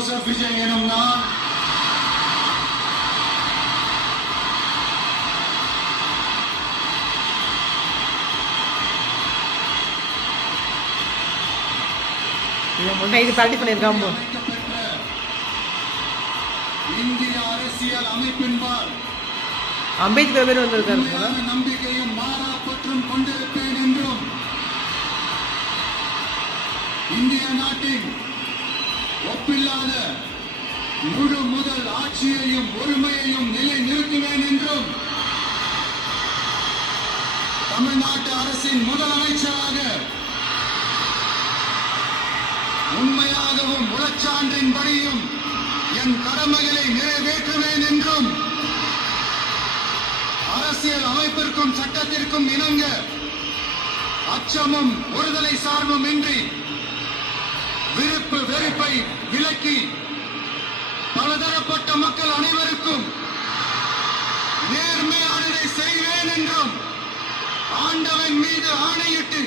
Joseph Vijay எனும் நான் இந்திய அரசியல் அமைப்பின்பால் அம்பேத்கர் நம்பிக்கையும் மாறாப்பற்றும் கொண்டிருப்பேன் என்றும் இந்திய நாட்டின் ஒப்பில்லாத முழு முதல் ஆட்சியையும் ஒருமையையும் நிலை நிறுத்துவேன் என்றும் தமிழ்நாட்டு அரசின் முதலமைச்சராக உண்மையாகவும் உளச்சான்றின்படியும் என் கடமைகளை நிறைவேற்றுவேன் என்றும் அரசியல் அமைப்பிற்கும் சட்டத்திற்கும் இணங்க அச்சமும் ஒருதலை சார்பும் இன்றி விருப்பு வெறுப்பை விலக்கி பலதரப்பட்ட மக்கள் அனைவருக்கும் நேர்மையானதை செய்வேன் என்றும் ஆண்டவன் மீது ஆணையிட்டு